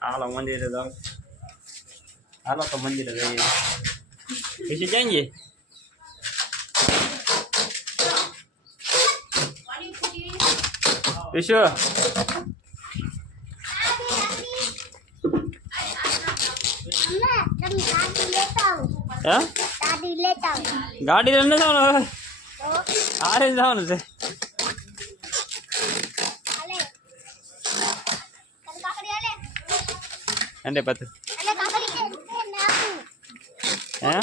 હાલો મંદિરે જાઓ. હાલો તો મંદિરે જઈએ. પછી જઈએ. વિશુ ગાડી લઈને જવાનું. આરે જવાનું છે. अंडे पत हैं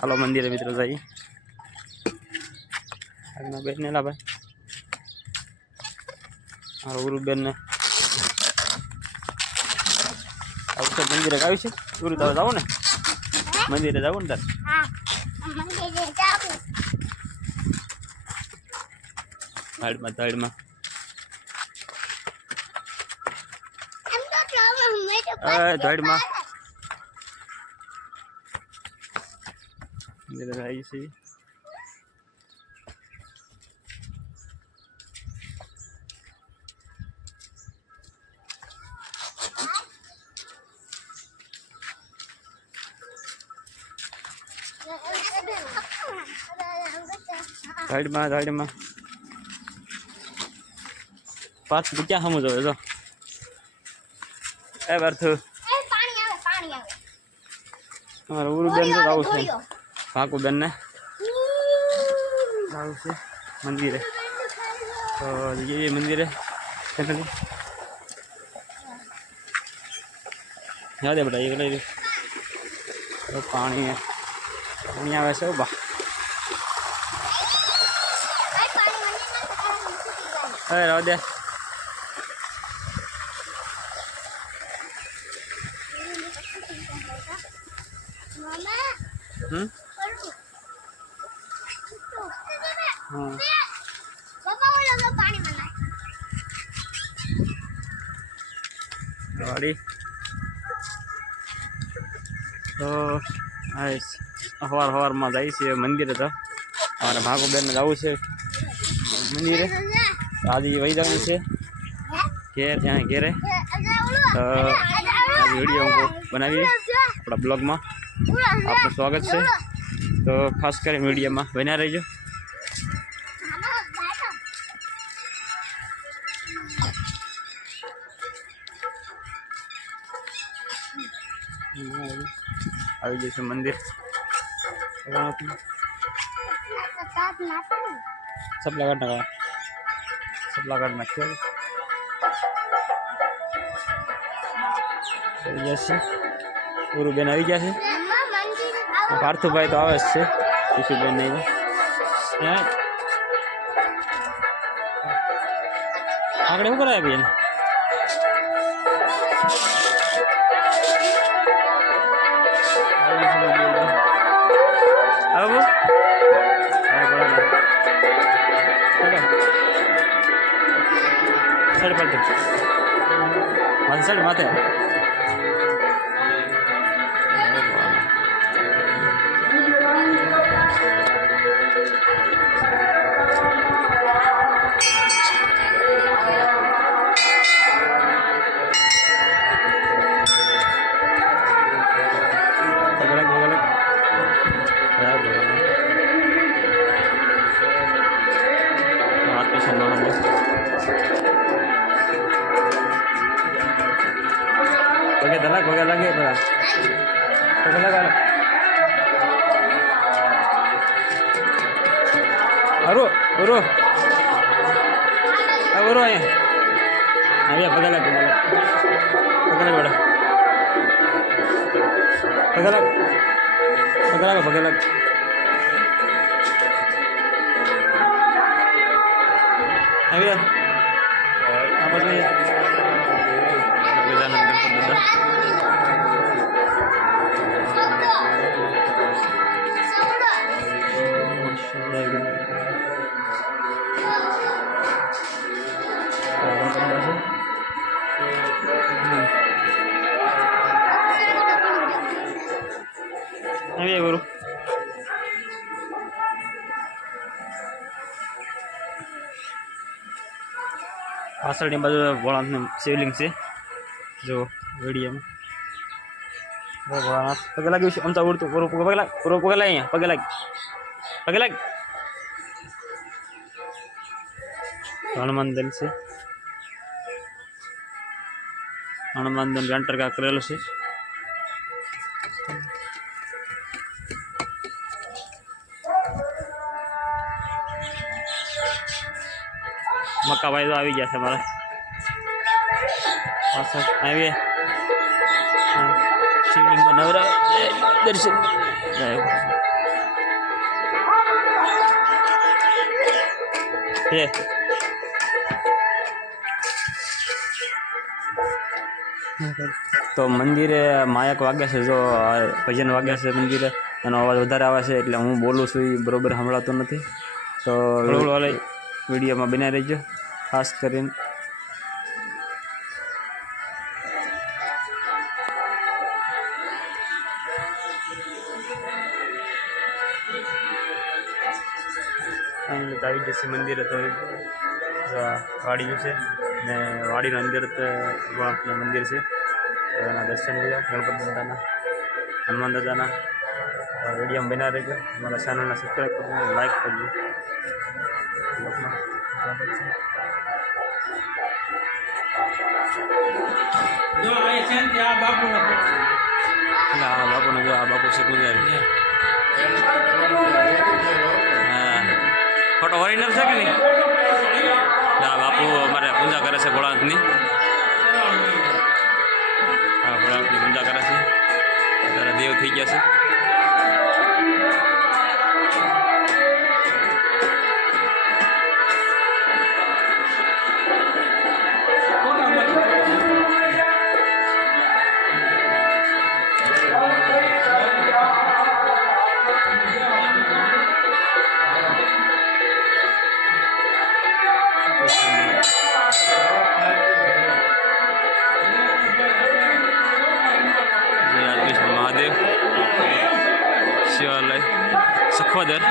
हेलो मंदिर मित्र जाइए बेन ने भाई गुरु बेन ने मंदिर गुरु तो जाओ ने मंदिर जाओ ने साइड में साइड में मंदिर आई सी साइड में पास क्या हम जो ए बर्थ हमारा गुरु बेन ने जाऊ छे काकू बेन ने जाऊ छे मंदिर है तो ये मंदिर है याद है बेटा ये तो पानी है पानी आवे से बा ए रह दे गाड़ी तो हवार में जाइए मंदिर तो हमारे भागो बेन ने जाऊँ है मंदिर आज वही जाऊँ है घेर यहाँ घेरे तो आज वीडियो को बनाइए अपना ब्लॉग में आपका स्वागत है तो खास कर वीडियो में बना रहिए આવી જશે મંદિર सब लगा नाखिए गुरु बेन आई गया है पार्थु भाई तो आवे छे किसी बेन नहीं आगे શું કરાય બેન अब साइड पर वन साइड माथे Pakai lagi apa? Pakai lagi. Aru. Aru ya. Ayo pakai lagi. Pakai lagi beda. Pakai lagi. Ayo. Apa sih? આવી કરું પાછળની બાજુ ભોળાનાથનું શિવલિંગ છે જો વિડીયોમાં ભોળાનાથ પગે લાગ્યું છે આમ તો ઉડતું પૂરો પગે લાગ અહીંયા પગે લાગ હનુમાન દલ છે હનુમાન દલ એન્ટર કા કરેલું છે મક્કાભાઈ તો આવી ગયા છે મારા પાછળ આવી શિવલિંગમાં નવરા દર્શન હે તો મંદિરે માયક વાગ્યા છે જો ભજન વાગ્યા છે મંદિરે એનો અવાજ વધારે આવે છે એટલે હું બોલું છું એ બરોબર સંભળાતો નથી તો વિડીયોમાં બનાવી રહેજો ખાસ કરીને આવી જશે મંદિરે તો વાડી છે ને વાડીના અંદર ભગવાનનું મંદિર છે એના દર્શન લીધા ગણપતિ દાદાના હનુમાન દાદાના વિડીયો બનાવી રહેજો અમારા ચેનલને સબસ્ક્રાઈબ કરજો લાઈક કરજો બાપુને જો આ બાપુ છે પૂજારી હા ફોટો ઓરિજિનલ છે કે નહીં હા બાપુ અમારે પૂજા કરે છે ભોળાનાથની હા ભોળાનાથની પૂજા કરે છે અત્યારે દેવ થઈ ગયા છે મહાદેવ શિવાલય સખોદર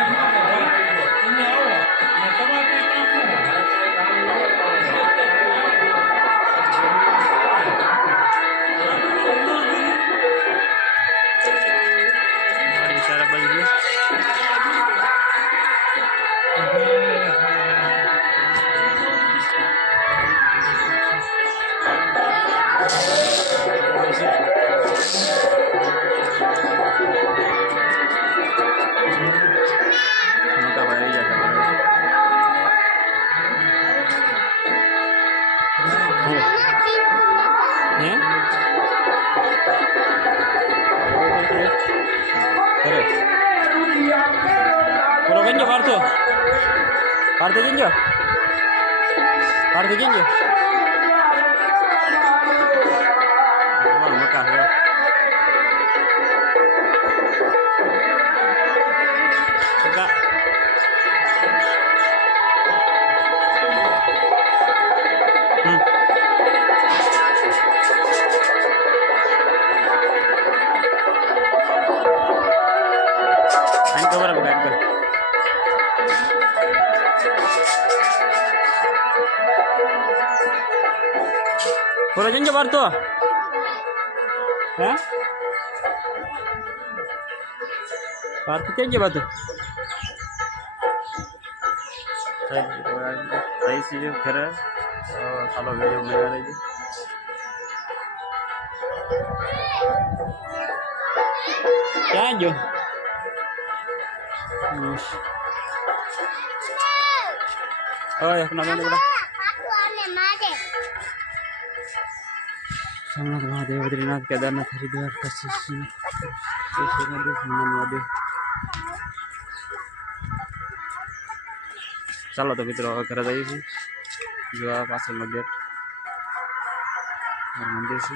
પૂરો કઈ ગયો પાર્થો કઈ ગયો મકા ખબર પૂરો જંજો પાર્થો હે પાર્થો કેમ ગયો બાતું સહી સીજો ખરે ચાલો વિડીયો મેળવી લેજો ક્યાં ગયો ઓય अपना मैंने बोला सोमनाथ महादेव बद्रीनाथ केदारनाथ हरिद्वार काशी महादेव ચાલો તો મિત્રો હવે ઘરે જઈએ છીએ જો આ પાછળનો ગેટ મંદિર છે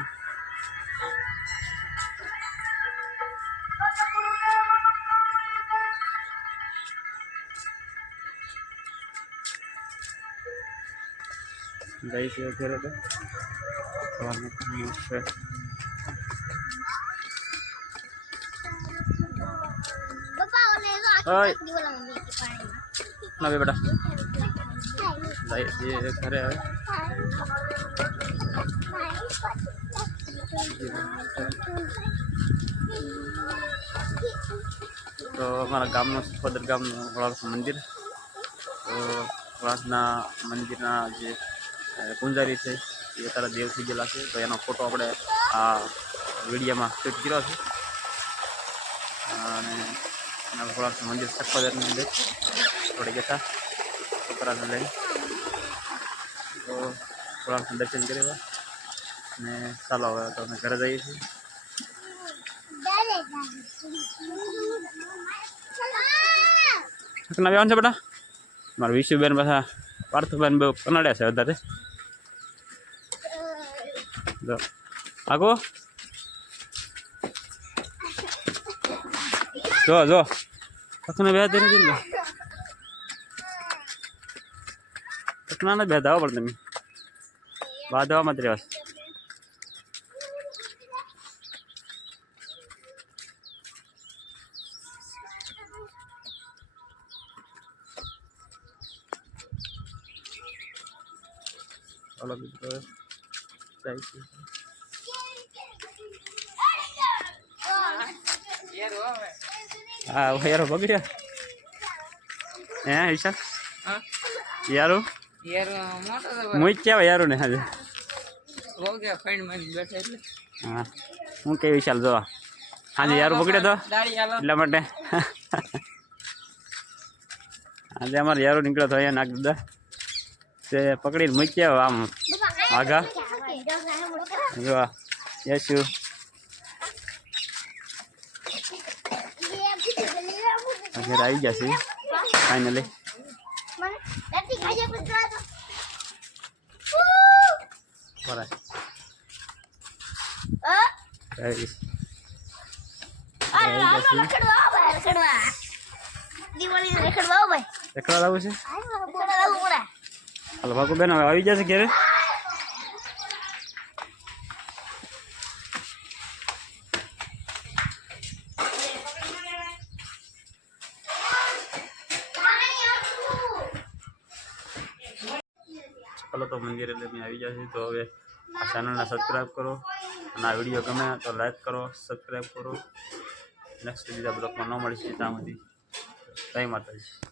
જઈ છીએ ઘરે તો સવારનો ઓય ના બે બેટા જઈએ છીએ ઘરે હવે તો અમારા ગામનું સફોદર ગામનું વળાંક મંદિર તો વળાંકના મંદિરના જે પૂંજારી છે એ અત્યારે દેવ થઈ ગયેલા છે તો એનો ફોટો આપણે આ વિડીયોમાં શૂટ કર્યો છે અને વળાંકનું મંદિર સફોદરની અંદર થોડી ગયા છોકરાને લઈને તો વળાંકનું દર્શન કર્યા અને ચાલો હવે તો અમે ઘરે જઈએ છીએ નવી આવવાનું છે બેટા મારા વિશુબેન પાછા પાર્થુબેન બહુ કનાડ્યા છે વધારે જો આગો જો જો કખને બેહતી નથી ને કખના ને બેહતા પણ તમે બાંધવામાં જ રહેવા ચાલો મિત્રો જાય છે હા યારો બગડ્યા હે ઈશા યારો મુઈ કેવા યારો ને હાજે હા હું કે વિશાલ જો હાજે યારો બગડ્યો તો એટલા માટે આજે અમારે યારો નીકળ્યો તો અહીંયા નાખ દીધા તે પકડીને મૂક્યા આમ આગા જો યશુ ઘરે આવી ગયા છે ફાઇનલી રેખડા લાવું છે હાલો બાકુ બેન હવે આવી જશે ઘરે ચાલો તો મંદિરે એટલે મેં આવી જશે તો હવે આ ચેનલને સબસ્ક્રાઈબ કરો અને આ વિડીયો ગમે તો લાઈક કરો સબસ્ક્રાઈબ કરો નેક્સ્ટ બીજા બ્લોગમાં ન મળીશું ત્યાં સુધી જય માતાજી.